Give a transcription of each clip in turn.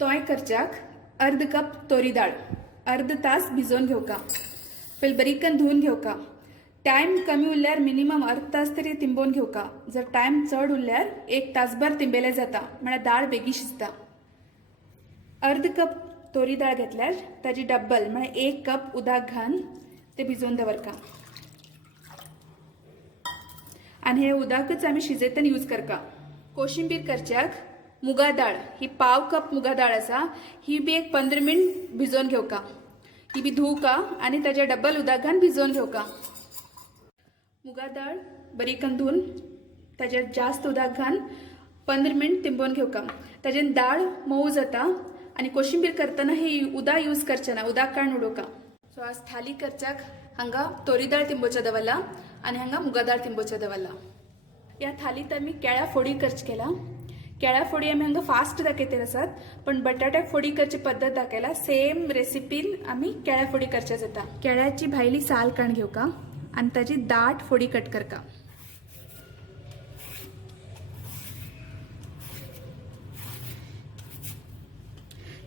तोय करच्याक अर्ध कप तोरी डाळ अर्ध तास भिजवून घेवका. पहिले बरीकन धुवून घेवका. टाइम कमी उरल्यार मिनिमम अर्ध तास तरी तिंबोवन घेवका. जर टाइम चड उरल्यार एक तासभर तिंबेले जाता, म्हळ्यार डाळ बेगी शिजता. अर्ध कप तोरी डाळ घेतल्यार ताजी डब्बल म्हळ्यार 1 कप उदक घालून ते भिजवून दवरका. आणि हे उदकच आम्ही शिजयतना यूज करका. कोशिंबीर करच्याक मुगा डाळ ही पाव कप मुगा डाळ आसा, ही बी एक 15 मिनिट भिजवून घेवका. ही बी धुवका आणि ताच्या डब्बल उदक घालून भिजवून घेवका. मुगा डाळ बरीकन धुवून ताच्यात जास्त उदक घालून 15 मिनिट तिंबोवन घेवका. ताजेन डाळ मऊ जाता आणि कोशिंबीर करतना ही उदक यूज करचे ना, उदक काढून उडोवका. सो आज थाली करच्याक हांगा तोरी डाळ तिंबोवचें दवरला आणि हांगा मुगा डाळ तिंबोवचें दवरला. ह्या थालीत आमी केळ्या फोडी करचे केला. केळ्या फोडी आमी हांगा फास्ट दाखयते आसात, पण बटाट्याक फोडी करची पद्दत दाखयला. सेम रेसिपीन आमी केळ्या फोडी करचे जाता. केळ्याची भायली साल काढून घेवका आणि ताची दाट फोडी कट करका.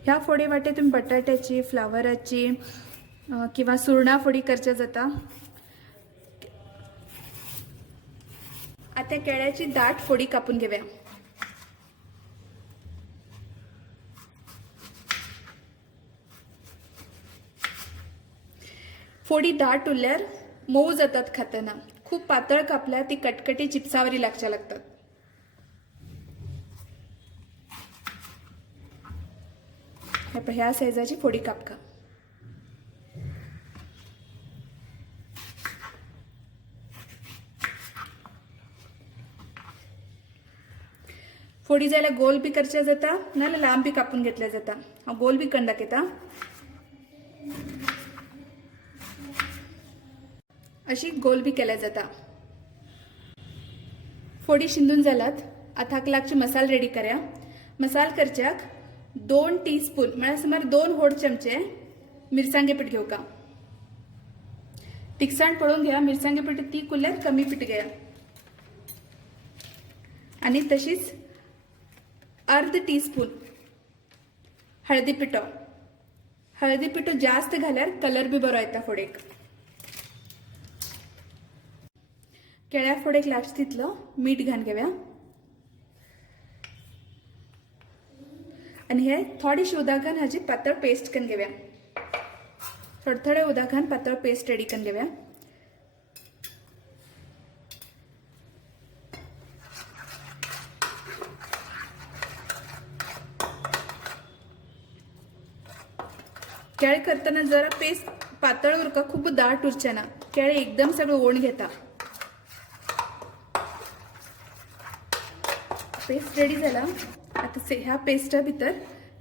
ह्या फोडी वाटे तुम्ही बटाट्याची, फ्लावराची किंवा सुरणा फोडी करचे जाता. आता केळ्याची दाट फोडी कापून घेऊया. फोडी दाट उरल्यार मऊ जातात खाताना. खूप पातळ कापल्यार ती कटकटी चिप्सावरी लागच्या लागतात. ह्या सायजाची फोडी कापका. फोडी जाल्यार गोल बी करच्या जाता, नाल्यार लांब बी कापून घेतल्या जाता. हांव गोल बी करून दाखयता. अशी गोल बी केल्या जाता. फोडी शिंदून जालात. आता हाका लागचे मसाला रेडी करया. मसाला करच्याक 2 टीस्पून म्हळ्यार सुमार 2 व्हड चमचे मिरसांगे पीठ घेवका. तिखसाण पळोवन घेया. मिरसांगे पीठ तीख उरल्यार कमी पीठ घेया. आणि तशीच अर्ध टीस्पून हळदी पिठो. हळदी पिठो जास्त घाल्यार कलर बी बरो येता फोडेक. केळ्या फोडेक लागता तितलो मीठ घालून घेवया. आणि हे थोडीशी उदक घालून हाची पातळ पेस्ट करून घेवया. थोडे उदक घालून पातळ पेस्ट रेडी करून घेवया. केळे करताना जरा पेस्ट पातळ उरका, खूप दाट उरचे ना. केळे एकदम सगळं ओढून घेता. पेस्ट रेडी झाला. आता ह्या पेस्टा भितर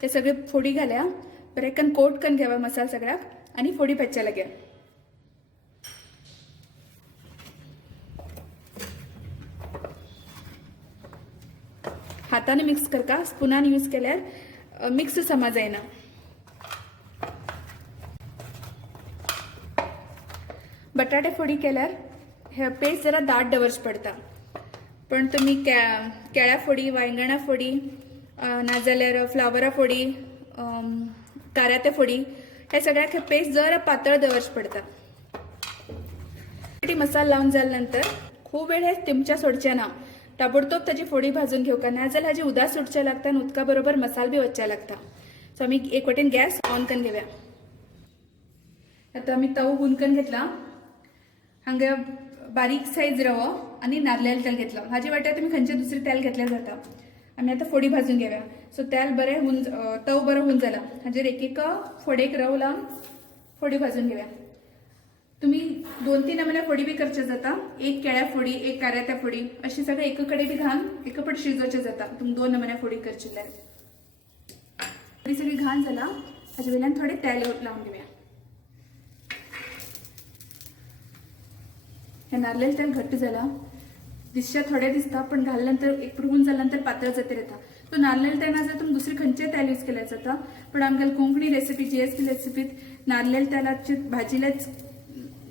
ते सगळे फोडी घाल्या. बरेकन कोट करून घ्यावा मसाला सगळ्याक आणि फोडी भाजच्या लाग्या. हाताने मिक्स करका. स्पुनान यूज केल्यार मिक्स समज जायना. बटाटे फोडी केल्यार हे पेस्ट जरा दाट दवरची पडता. पण तुम्ही केळ्या फोडी, वांयगणा फोडी नाजाल्यार फ्लावरा फोडी, काऱ्याते फोडी हे सगळ्याक हे पेस्ट जरा पातळ दवरची पडता. मसाला लावून जाल्यानंतर खूप वेळ हे तिमच्या सोडचे ना. ताबडतोब ताची फोडी भाजून घेवका, नाजाल्यार हाजी उदक सुटचे लागता आणि उदका बरोबर मसाला बी वचचे लागता. सो आमी एक वटेन गॅस ऑन करून घेवया. आता आमी तवो गुंदकन घेतला. हांगा बारीक साईज रवो आणि नारळेल तेल घेतला. हाजे वाट्यार तुम्ही खंयचे दुसरे तेल घेतल्या जाता. आमी आता फोडी भाजून घेवया. सो तेल बरें होऊन तव बरो होऊन जाला. हाजेर एक फोडेक रव लावन फोडी भाजून घेवया. तुम्ही 2-3 नमुन्या फोडी बी करचे जाता. एक केळ्या फोडी, एक काऱ्यात्या फोडी अशी सगळे एक कडे बी घालून एक पट शिजोवचे जाता. तुम्ही 2 नमुन्या फोडी करचे जाल्यार. फोडी सगळी घाण जाला. हाजे वयल्यान थोडे तेल लावून घेवया. हे नारळेल तेल घट्ट जाला. दिसच्या थोडे दिसता, पण घालल्यानंतर एक होऊन जाल्यानंतर पातळ जाते येता. तो नारळेल तेल नाजाल्यार तुम्ही दुसरे खंयचे तेल यूज केल्या जाता. पण आमगेल्या कोंकणी रेसिपी GSP रेसिपीत नारळेल तेलाची भाजीलाच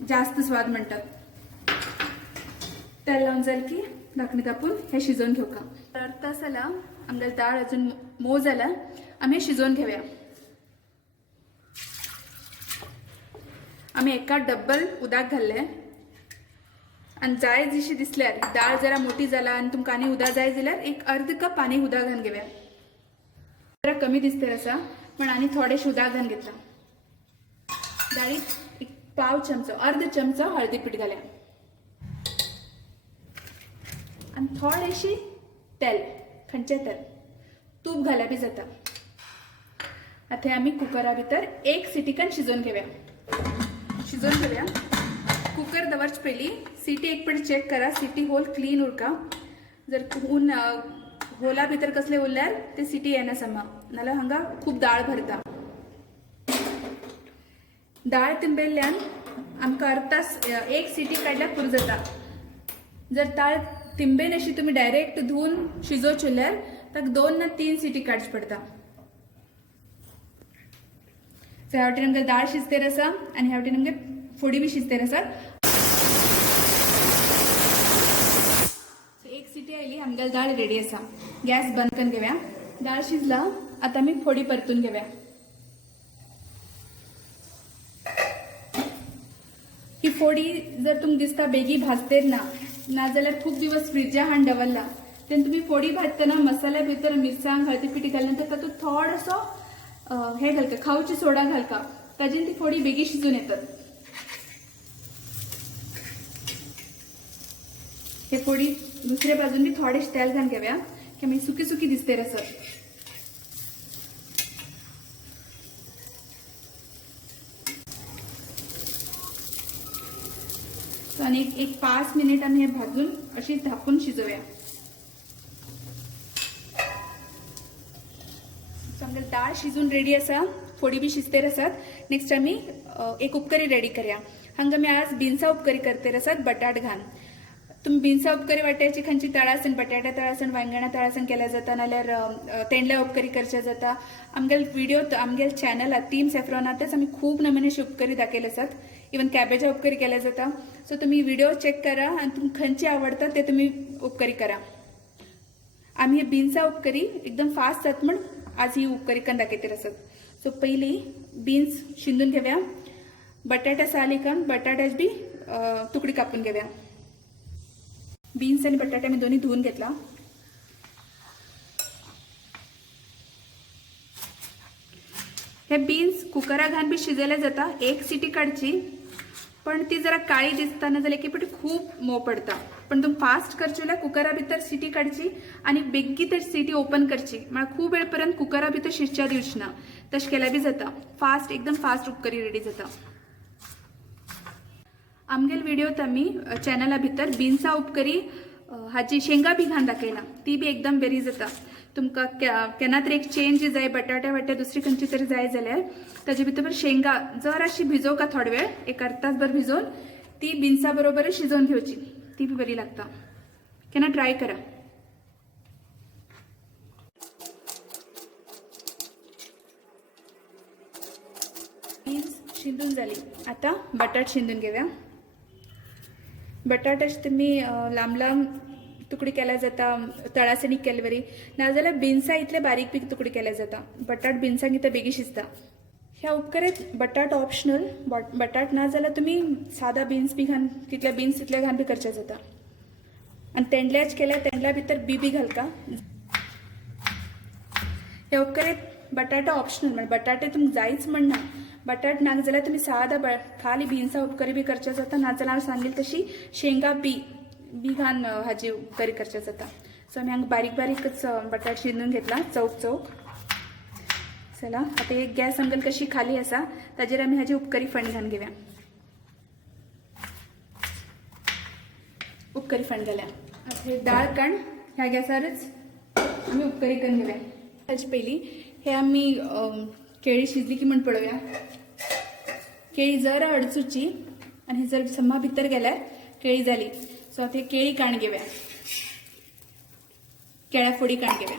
जास्त स्वाद म्हणतात. तेल लावून जाल की धाकणी कापून हे शिजवून घेवका. अर्धा तास जाला आमगेली डाळ अजून मऊ जाला आम्ही शिजवून घेऊया. आम्ही एका डब्बल उदक घाल्ले आणि जाय जशी दिसल्यार डाळ जरा मोठी जाला आणि तुमकां आनी उदक जाय जाल्यार एक अर्ध कप पाणी उदक घालून घेऊया. जरा कमी दिसते असा पण आणि थोडेशे उदक घालून घेतला. डाळीत एक पाव चमचो अर्ध चमचो हळदी पीठ घाल्या आणि थोडेशी तेल खंयचें तेल तूप घाल्या बी जाता. आता आम्ही कुकरा भितर एक सिटीकन शिजवून घेऊया. कुकर दवरच पयली सिटी एक पट चेक करा सिटी होल क्लीन उरका. जर होला भितर कसले उरल्यार ते सिटी येना समा नाल्यार हांगा खूप डाळ भरता. डाळ तिंबेल्ल्यान आमकां अर्ध तास एक सिटी काडल्यार पुरो जाता. जर डाळ तिंबेन अशी तुम्ही डायरेक्ट धुवन शिजोवचेल्यार ताका 2 ना 3 सिटी काडची पडटा. ह्या वाटेन आमकां डाळ शिजतेर आसा आनी ह्या वाटेन आमकां फोडी बी शिजतेर आसा. एक सिटी आयली आमगेली डाळ रेडी आसा. गॅस बंद करून घेऊया. डाळ शिजला आता आमी फोडी परतून घेऊया. ही फोडी जर तुमकां दिसता बेगी भाजतेर नाजाल्यार खूप दिवस फ्रिजा हाडून दवरला तेन्ना तुम्ही फोडी भाजतना मसाल्या भितर मिरसांग हळदी पिठी घालल्यानंतर तातूंत थोडोसो हे घालता खावची सोडा घालता ताजेन ती फोडी बेगी शिजून येतात. हे फोडी दुसऱ्या बाजून बी थोडेशे तेल घालून घेऊया की मागीर सुकी सुकी दिसतेर आसत. आणि एक 5 मिनिट आम्ही हे भाजून अशी झाकून शिजवूया. आमची डाळ शिजून रेडी आसा. फोडी बी शिजतेर आसात. नेक्स्ट आम्ही एक उपकरी रेडी करूया. हांगा मी आज बिन्सा उपकरी करतेर आसात बटाट घालून. तुम्ही बिन्सा उपकरी वाट्याची खंयची तळा आसन बटाट्या तळा आसन वांगणा तळा आसन केल्या जाता नाल्यार तेंडल्या उपकरी करच्या जाता. आमगेल व्हिडिओ आमगेल चॅनलात टीम सॅफ्रॉनातच आम्ही खूप नमुनेशी उपकरी दाखयले आसात. इवन कॅबेजा उपकरी केल्या जाता. सो तुम्ही व्हिडिओ चेक करा आणि तुमकां खंयची आवडता ते तुम्ही उपकरी करा. आम्ही हे बिन्सा उपकरी एकदम फास्ट जात म्हण आज ही उपकरी करून दाखयतेर आसात. सो पयली बीन्स शिंदून घेऊया. बटाटा सालिकन बटाट्याच बी तुकडी कापून घेऊया. बीन्स आणि बटाटे मी दोन्ही धुवून घेतला. हे बीन्स कुकरा घालून बी शिजवले जाता. एक सिटी काढची पण ती जरा काळी दिसताना जाल्यार की खूप मऊ पडता. पण तुम फास्ट करची जाल्यार कुकरा भितर सिटी काढची आणि बेगी तर सिटी ओपन करची म्हळ्यार खूप वेळ पर्यंत कुकरा भितर शिजच्या दिवची ना. तशें केल्यार बी जाता. फास्ट एकदम फास्ट उपकरी रेडी जाता. आमगेल व्हिडिओत आमी चॅनला भितर बिन्सा उपकरी हाजी शेंगा बी घालून दाखयला. ती बी एकदम बरी जाता. तुमकां केन्ना तरी एक चेंज जाय बटाट्या वाट्या दुसरी खंयची तरी जाय जाल्यार ताजे भितर शेंगा जराशी भिजोवका थोडे वेळ एक अर्ध तास भर भिजोवन ती बिन्सा बरोबर शिजोवन घेवची. ती बी बरी लागता. केन्ना ट्राय करा. बीन्स शिंदून जाली. आता बटाट शिंदून घेऊया. बटाटाचे तुम्ही लांब लांब तुकडी केल्या जाता. तळासणीक केले बरी नाजाल्यार बिन्सा इतले बारीक बी तुकडी केल्या जाता. बटाट बिन्सांक इतले बेगी शिजता. ह्या उपकरेत बटाट ऑप्शनल. बटाट ना जाल्यार तुम्ही सादा बीन्स बी घालून तितले बीन्स तितले घालून बी करचे जाता. आणि तेंडल्याच केल्यार तेंडल्या भितर बी घालता. ह्या उपकरेत बटाटा ऑप्शनल म्हणजे बटाटे तुमकां जायच म्हणना. बटाट ना जाल्यार तुम्ही सादा खाली बिन्सा उपकरी बी करचे जाता नाजाल्यार हांवें सांगिल्ली तशी शेंगा बी घालून हाजी उपकरी करचे जाता. सो आमी हांगा बारीक बारीकच बटाट शिजून घेतला चौक. चला आता एक गॅस आमगेली कशी खाली आसा ताजेर आमी हाजी उपकरी फंड घालून घेवया. उपकरी फंड घाल्या. आता हे डाळ काण ह्या गॅसारच आमी उपकरी करून घेवया. ताजे पयली हे आमी केळी शिजली की म्हण पळोवया. केळी जरा अडचुची आणि जर सम्मा भितर गेल्यार केळी जाली. सो आता केळी काण घेवया. केळ्या फोडी काण घेवया.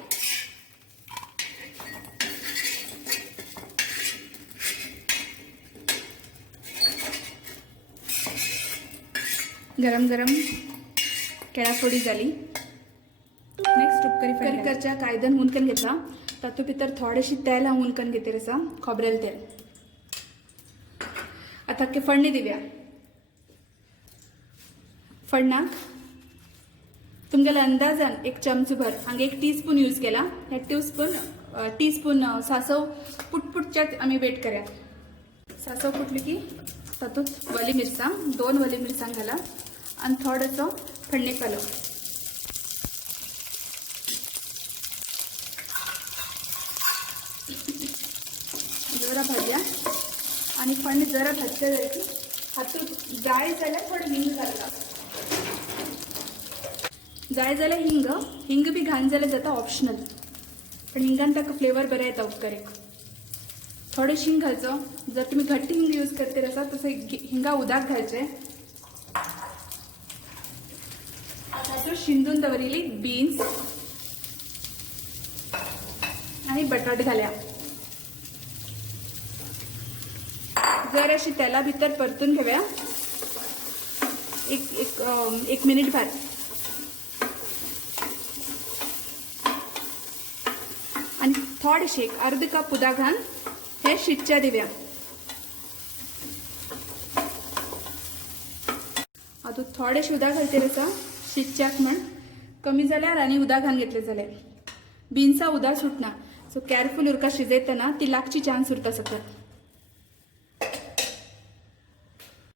गरम गरम केळ्या फोडी जाली. नेक्स्ट पेस्ट उपकरी उपकरी करच्या कायदन हुन कन घेतला तातूंत भितर थोडेशी तेल हांव हुन कन घेते आसा खोबरेल तेल. आता के फडणी दिव्या. फडणाक तुमगेल्या अंदाजान एक चमचो भर हांगा 1 टीस्पून यूज केला. हे टीस्पून सासव पुटपुटच्यात आमी वेट करया. सासव फुटली की तातूंत वली मिरसांग 2 वली मिरसांग घाला आनी थोडोसो फडणी पालो. जरा भाजया आणि फडणी जरा भाजच्या जायची. हातूंत जाय जाल्यार थोडं हिंग घालता. जाय जाल्यार हिंग बी घालन जाल्यार जाता ऑप्शनल, पण हिंगान ताका फ्लेवर बरें येता उपकारीक. थोडे हिंग घालचो. जर तुम्ही घट्ट हिंग यूज करते आसा तसं हिंगा उदक घालचे. तातूंत शिंदून दवरिल्ली बीन्स आणि बटाट घाल्या. जर अशी तेला भितर परतून घेऊया एक मिनिट भर. आणि थोडेशे एक अर्ध कप उदक घालून हे शिजच्या दिव्या. आता थोडेशे उदक घालते आसा शिजच्याक म्हण. कमी जाल्यार आनी उदक घालून घेतले जाल्यार बीन्सा उदक सुटना. सो केअरफुल उरका शिजयतना ती लागची चान्स उरता सकत.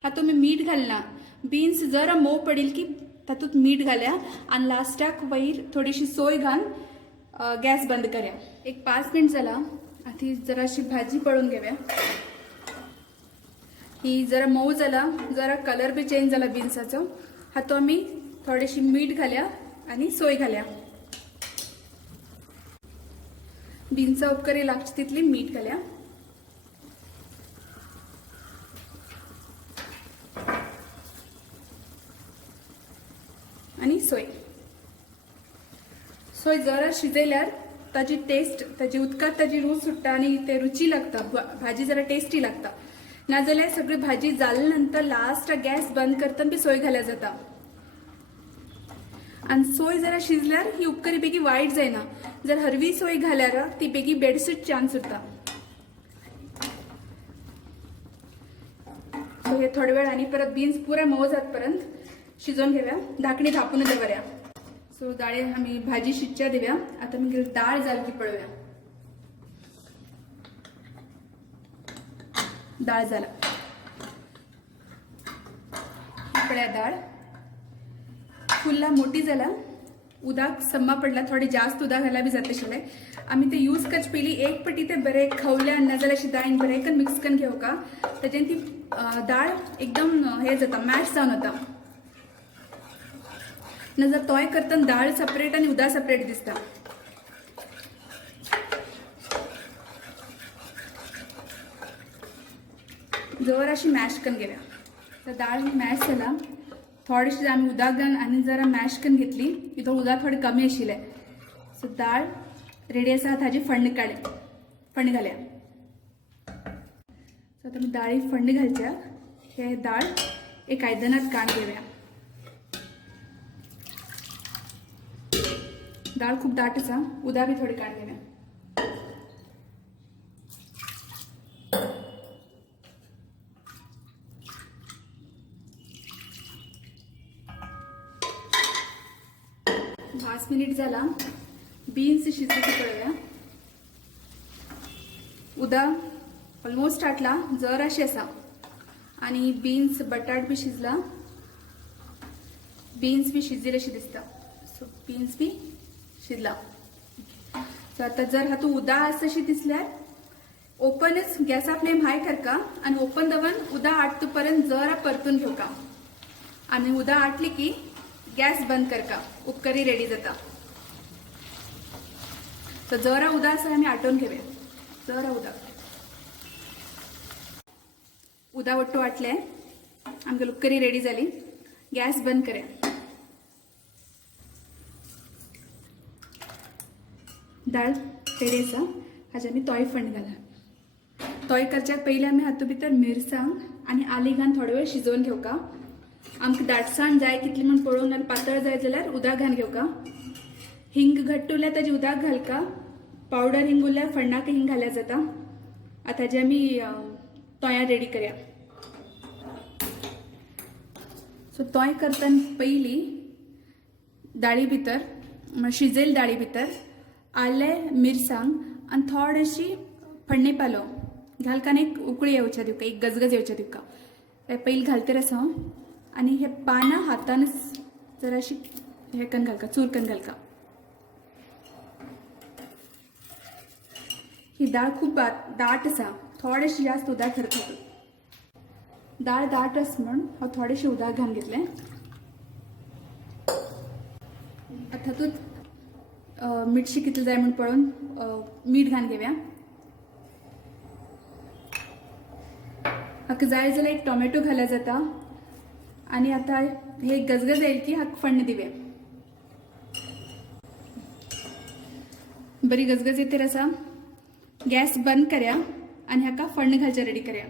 हा तुम्ही मीठ घालना. बीन्स जरा मोव पडेल की तातूंत मीठ घाल्या आणि लास्टाक वयर थोडीशी सोय घालून गॅस बंद करया. एक 5 मिनिट जाला. आधी जराशी भाजी पळून घेऊया. ही जरा मऊ जाला, जरा कलर बी चेंज जाला बीन्साचो. हातूंत आमी थोडीशी मीठ घाल्या आणि सोय घाल्या. बीन्सा उपकरी लागची तितली मीठ घाल्या. आणि सोय जरा शिजयल्यार ताजी टेस्ट ताजी उदकात ताजी रूच सुट्टा आणि ते रुची लागता. भाजी जरा टेस्टी लागता. नाजाल्यार सगळी भाजी जाले नंतर लास्ट गॅस बंद करतना बी सोय घाल्या जाता. आणि सोय जरा शिजल्यार ही उपकरी बेगी वायट जायना. जर हरवी सोय घाल्यार ती बेगी बेडसूट चान्स उरता. सो हे थोडे वेळ आणि परत बीन्स पुरे मऊ जातपर्यंत शिजवून घेऊया. धाकणी धापून दवरया. सो डाळे आम्ही भाजी शिजच्या दिव्या. आता मी डाळ जाली की पळवया. डाळ जाला. पळया डाळ फुल्ला मोठी जाला. उदक सम्मा पडला. थोडे जास्त उदक घाला बी जाता आशिल्लें. आमी ते यूज करचे पयलीं एक पटी ते बरें खवल्या नाजाल्यार अशी दाळीन बरें करून मिक्स करून घेवका. ताच्यान ती डाळ एकदम हे जाता मॅश जावन वता. नाजाल्यार तोय करतना डाळ सेपरेट आणि उदक सेपरेट दिसता. जर अशी मॅश करून घेऊया. तर डाळ मॅश जाला. थोडीशी आम्ही उदक घालून आणि जरा मॅश करून घेतली. इथं उदक थोडे कमी आशिल्ले. सो डाळ रेडी आसा. ताजी फण्ण घाल्या. सो आता डाळी फण्ण घालच्या. हे डाळ एक आयदनात काढून घेऊया. डाळ खूप दाट आसा. उदक बी थोडी काढून घेऊया. पाच मिनिट जाला. बीन्स शिजले की पळवया. उदक ऑलमोस्ट आटला. जराशी आसा आणि बीन्स बटाट बी शिजला. बीन्स बी शिजले अशी दिसता. सो बीन्स बी शिजला. सो आता जर हातू उदक आसा अशी दिसल्यार ओपनच गॅसा फ्लेम हाय करका आणि ओपन दवरून उदक आटतपर्यंत जरा परतून घेवका. आणि उदक आटली की गॅस बंद करका. उपकरी रेडी जाता. तर जरा उदक आसा आम्ही आटोवन घेऊया. जरा उदक वट्टू आटले. आमगे उपकरी रेडी जाली. गॅस बंद करया. डाळ रेडी आसा. हाजे आमी तोय फण्ण घाला. तोय करच्याक पयलीं आमी हातूंत भितर मिरसांग आनी आली घालून थोडे वेळ शिजोवन घेवका. आमकां दाटसाण जाय तितली म्हण पळोवन आनी पातळ जाय जाल्यार उदक घालून घेवका. हिंग घट्ट उरल्या ताजी उदक घालका. पावडर हिंग उरल्यार फण्णाक हिंग घाल्या जाता. आता जे आमी तोया रेडी करया. सो तोय करतना पयली दाळी भितर शिजेल दाळी भितर आलें मिरसांग आनी थोडीशी फण्णे पालो घालकान एक उकळी येवच्या दिवका, एक गजगज येवच्या दिवका. ते पयलीं घालता आसा आनी हे पानां हातान जराशी हे करून घालका, चूर करून घालका. ही दाळ खूब दाट आसा, थोडेशी जास्त उदक घालता. दाळ दाट आस म्हण हांव थोडेशें उदक घालून घेतलें. तातूंत मिरची कितली जाय म्हण पळोवन मीठ घालून घेवया. हाका जाय जाल्यार एक टोमॅटो घाल्या जाता. आनी आतां हे गजगज येयली की हाका फण्ण दिवया. बरी गजगज येतेर आसा. गॅस बंद करया आनी हाका फण्ण घालचे रेडी करया.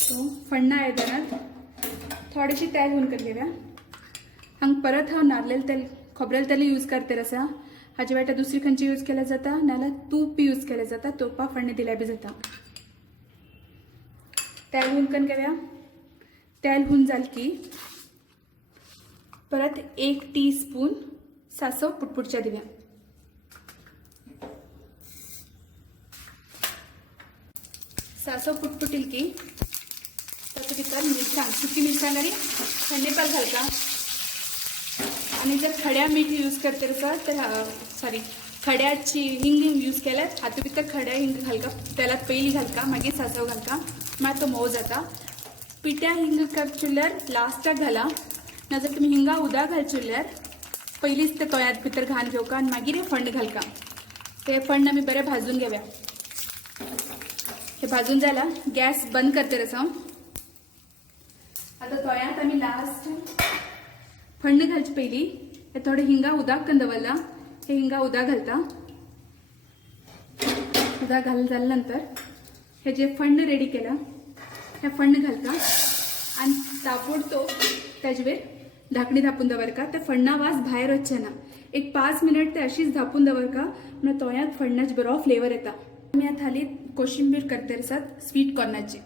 सो फण्ण आयदनात थोडेशी तेल घालून घेवया. हांगा परत हांव नारळेल तेल, खोबरेल तेल यूज करते आसा. हाजे वांगडा दुसरी खंयची यूज केल्या जाता नाल्यार तूप यूज केलें जाता. तुपा फण्ण दिल्या बी जाता. तेल घालून करून घेवया. तेल घालून जाल की परत 1 टीस्पून सासव पुटपुटच्या दिवया. सासव पुटपुटील की तातूंत भितर मिरसांग, सुकी मिरसांग आनी फण्णे पाल घालता. आणि जर खड्या मीठ यूज करते तर खड्याची हिंग यूज केल्यार हातूंत भितर खड्या हिंग घालका. तेलात पयलीं घालका, मागीर सासव घालका, मागीर तो मोव जाता. पिठ्या हिंग करचुल्यार लास्टाक घाला. नाजाल्यार तुमी हिंगा उदक घालचुल्यार पयलींच ते तोयात भितर घालून घेवका आनी मागीर हे फण्ण घालका. ते फण्ण आमी बरे भाजून घेवया. हे भाजून जाला गॅस बंद करते आसा. आता तोयांत आमी लास्ट फण्ण घालचे पयलीं हे थोडे हिंगा उदक करून दवरला. हे हिंगा उदक घालता. उदक घालून जाले नंतर हे जे फण्ण रेडी केला हे फण्ण घालता आनी ताबडतोब ताजे वयर धाकणी धापून दवरका. ते फण्णा वास भायर वच्चे ना. एक 5 मिनट ते अशीच धापून दवरका म्हणजे तोयांत फण्णाचे बरो फ्लेवर येता. आमी ह्या थालीत कोशिंबीर करते आसात स्वीट कॉर्नाची.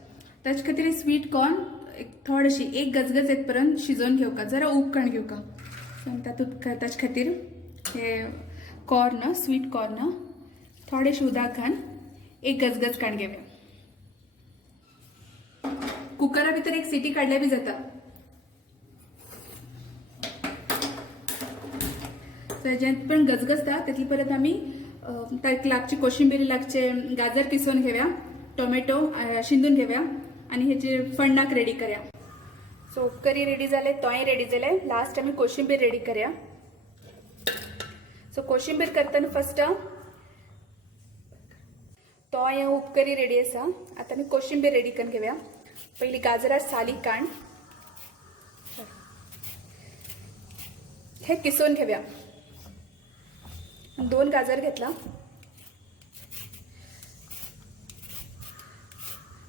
ताचे खातीर स्वीट कॉर्न थोडीशी एक गजगज येत पर्यंत शिजोवन घेवका, जरा उब करून घेवका. तातूंत ताचे खातीर हे कॉर्न, स्वीट कॉर्न थोडेशे उदक घालून एक गजगज काडून घेवया. कुकरा भितर एक सिटी काडल्या बी जाता. जें पण गजगजता तितले परत आमी ताका लागची कोशिंबीर लागचे गाजर किसून घेवया, टोमॅटो शिंदून घेवया आनी हेचे फण्णाक रेडी करया. सो उपकरी रेडी जाले, तोय रेडी जाले. लास्ट आमी कोशिंबीर रेडी करया. सो कोशिंबीर करतना फर्स्ट तोय उपकरी रेडी आसा. आतां आमी कोशिंबीर रेडी करून घेवया. पयलीं गाजरार साली काण हे किसून घेवया. 2 गाजर घेतला.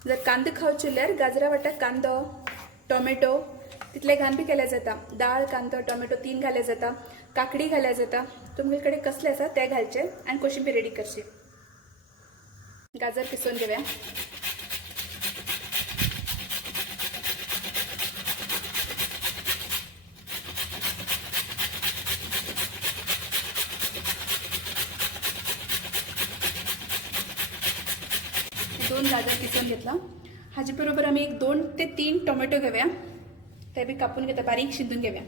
जर कांदो खावचुल्यार गाजरा वांटा कांदो, टोमॅटो तितले घालून बी केल्या जाता. दाळ, कांदो, टोमॅटो 3 घाल्या जाता. काकडी घाल्या जाता. तुमचे कडेन कसले आसा ते घालचे आनी कोशिंबीर रेडी करची. गाजर किसून घेवया. दोन गाजर किसून घेतला. हाजे बरोबर आमी एक 2 ते 3 टोमॅटो घेवया. ते बी कापून घेता, बारीक शिजून घेवया.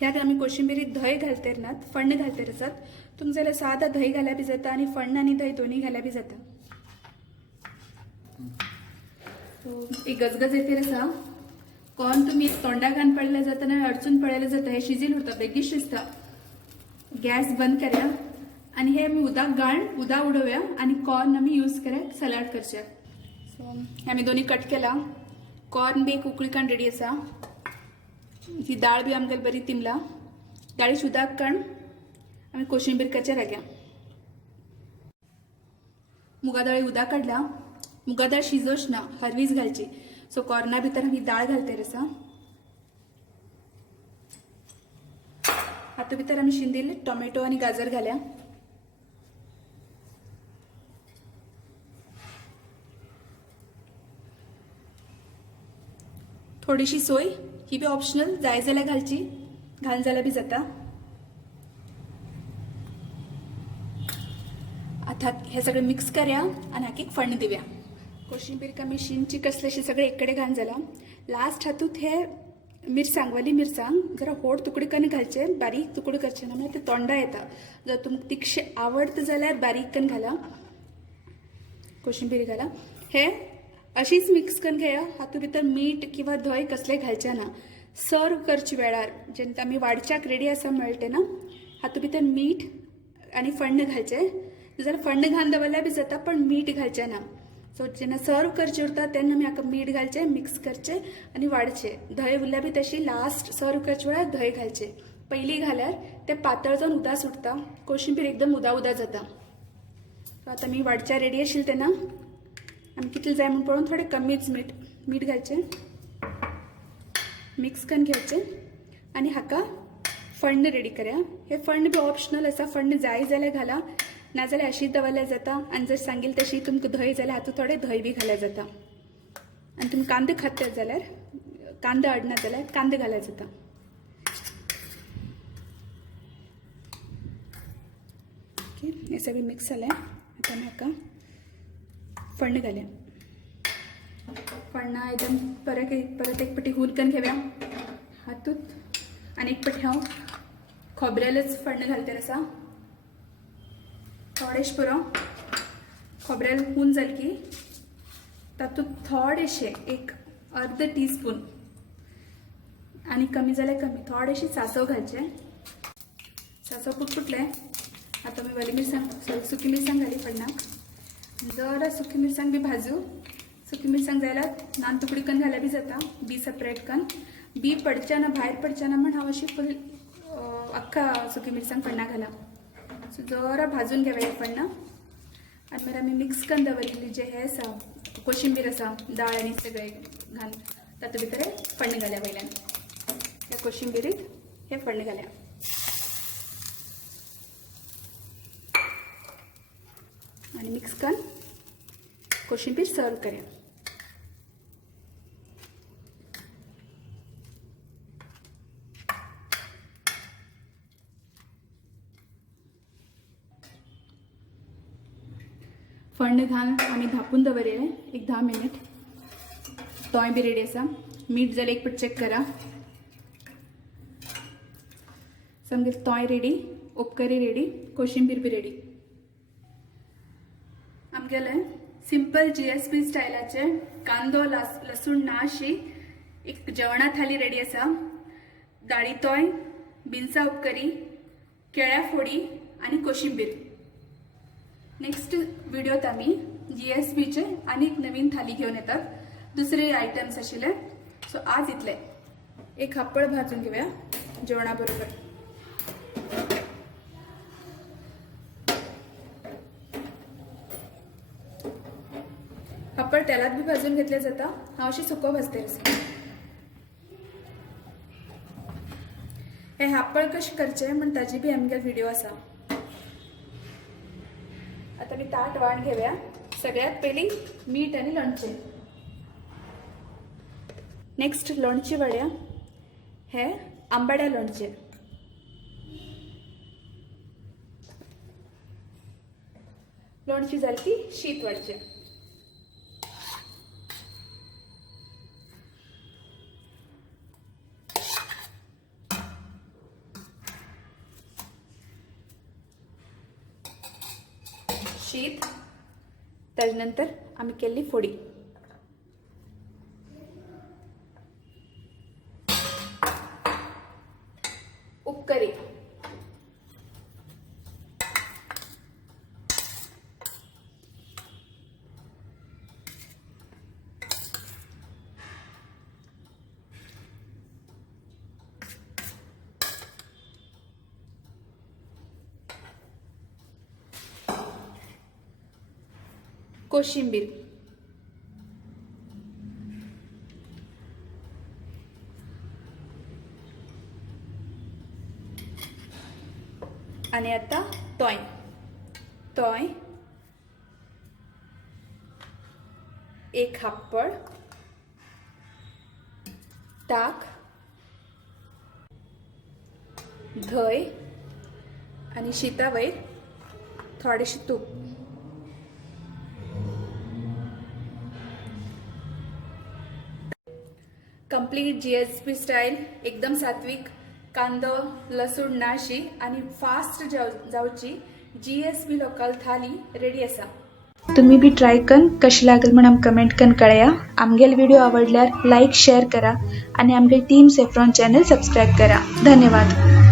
ह्यात आमी कोशिंबिरीत धंय घालते नात, फण्ण घालते आसात. तुमकां जाल्यार सादा धंय घाल्या बी जाता आनी फण्ण आनी धंय दोन्ही घाल्या बी जाता. एक गजगज येते आसा. कॉर्न तुम्ही तोंडाक घालून पळयलें जाता ना अडचून पळयलें जाता. हे शिजील उरता, बेगीन शिजता. गॅस बंद करया आनी हे आमी उदक घालून उदक उडोवया आनी कॉर्न आमी यूज करया सलाड करचे. सो हे आमी दोन्ही कट केला. कॉर्न बी एक उकळी काडून रेडी आसा. ही दाळ बी आमगेली बरी तिमला. दाळीच उदक काडून आमी कोशिंबीर करचे राख्या. मुगा डाळी उदक काढला. मुगा डाळ शिजोच ना, हरवीच घालची. सो कॉर्ना भितर आमी डाळ घालते रसा. हातू भितर आमी शिंदिल्ले टोमॅटो आनी गाजर घाल्या. थोडीशी सोय, ही बी ऑप्शनल, जाय जाल्यार घालची, घाल जाल्यार बी जाता. आता हे सगळं मिक्स करूया आणि हाका एक फण्ण दिवया. कोशिंबीर का मिरची कसलेशी सगळे इकडे घालून जाला. लास्ट हातूंत हे मिरसांग, वाली मिरसांग जरा व्हड तुकडे करून घालचे, बारीक तुकडे करचे ना, म्हणजे ते तोंडा येता. जर तुमकां तिखशे आवडता जाल्यार बारीक करून घाला, कोशिंबीर घाला. हे अशीच मिक्स करून घेया. हातूंत भितर मीठ किंवा धंय कसले घालचे ना. सर्व करचे वेळार जेन्ना आमी वाडच्याक रेडी आसा मेळटे ना, हातूंत भितर मीठ आनी फण्ण घालचे. जर फण्ण घालून दवरल्यार बी जाता, पण मीठ घालचे ना. सो जेन्ना सर्व करचे उरता तेन्ना आमी हाका मीठ घालचे, मिक्स करचे आनी वाडचे. धंय उरल्यार बी तशी लास्ट सर्व करचे वेळार धंय घालचे. पयलीं घाल्यार ते पातळ जावन उदा सुटता, कोशिंबीर एकदम उदा उदा जाता. सो आतां आमी वाडच्या रेडी आशिल्ले तेन्ना आमी कितले जाय म्हूण पळोवन थोडे कमीच मीठ घालचे, मिक्स करून घेवचे आनी हाका फण्ण रेडी करया. हे फण्ण बी ऑप्शनल आसा, फण्ण जाय जाल्यार घाला, नाजाल्यार अशीच दवरल्यार जाता. आनी जर सांगिल्ली तशी तुमकां धंय जाल्यार हातूंत थोडे धंय बी घाल्यार जाता. आनी तुमी कांदो खातात जाल्यार, कांदो हाडना जाल्यार कांदो घाल्यार जाता. ओके, हे सगळें मिक्स जालें. आतां आमी हाका फण्ण घालया. फण्णां एकदम परत एक पटी हूल करून घेवया हातूंत. आनी एक पटी हांव खोबरेलच फण्ण घालते आसा. थोडेश पुरो खोबरेल हून जालें की तातूंत थोडेशे एक अर्द टीस्पून आनी कमी जाल्यार कमी थोडेशे सांसव घालचे. सांसव पुटपुटले. आतां आमी वाली मिरसांग, सुकी मिरसांग घाली फण्णाक. जरा सुकी मिरसांग बी भाजू. सुकी मिरसांग जाल्यार नान तुकडी करून घाल्यार बी जाता, बी सेपरेट करून. बी पडचे ना, भायर पडचे ना म्हण हांव अशी फुल अख्खा सुकी मिरसांग फण्णाक घाला. सो जरा भाजून घेवया हे फण्ण. आनी मागीर आमी मिक्स करून दवरिल्ली जे हे आसा कोशिंबीर आसा, दाळ आनी सगळे घालून तातूंत भितर फण्ण घाल्या. वयल्यान ह्या कोशिंबिरीत हे फण्ण घाल्या. आनी मिक्स करून कोशिंबीर सर्व करया. फण्ण घालून आमी धापून दवरले एक 10 मिनिट. तोय बी रेडी आसा. मीठ जाल्यार एक पट चेक करा. समजा तोय रेडी, उपकरी रेडी, कोशिंबीर बी रेडी. आमगेले सिंपल GSP स्टायलाचे कांदो लसूण ना अशी एक जेवणा थाली रेडी आसा. दाळी तोय, बिनसा उपकरी, केळ्या फोडी आनी कोशिंबीर. नेक्स्ट व्हिडिओत आमी GSPचे आनी एक नवीन थाली घेवन येतात, दुसरे आयटम्स आशिल्ले. सो आज इतले. एक हाप्पळ भाजून घेवया जेवणा बरोबर. हाप्पळ तेलात बी भाजून घेतले जाता, हांव अशी सुको भाजते. हे हाप्पळ कशें करचे म्हण ताजी बी आमगेर व्हिडिओ आसा. आता मी ताट वाढ घेवया. सगळ्यात पयलीं मीठ आनी लोणचें. नेक्स्ट लोणची वड्या. हे आंबाड्या लोणचें. लोणची जाली की शीत वाडचें. शीत ताजे नंतर आमी केल्ली फोडी. उपकरी. कोशिंबीर, आणि आता तोय, तोय, एक हाप्पड, ताक, धय आणि शीतावयर थोडेशे तूप. कंप्लीट GSB स्टाईल, एकदम सात्विक, कांदो लसूण नाशी आणि फास्ट जावची GSB लोकल थाली रेडी आसा. तुम्ही बी ट्राय करून कशी लागल म्हणून कमेंट करून कळया. आमगेल व्हिडिओ आवडल्यार लाईक शेअर करा आणि आमगे टीम सेफ्रॉन चॅनल सबस्क्राईब करा. धन्यवाद.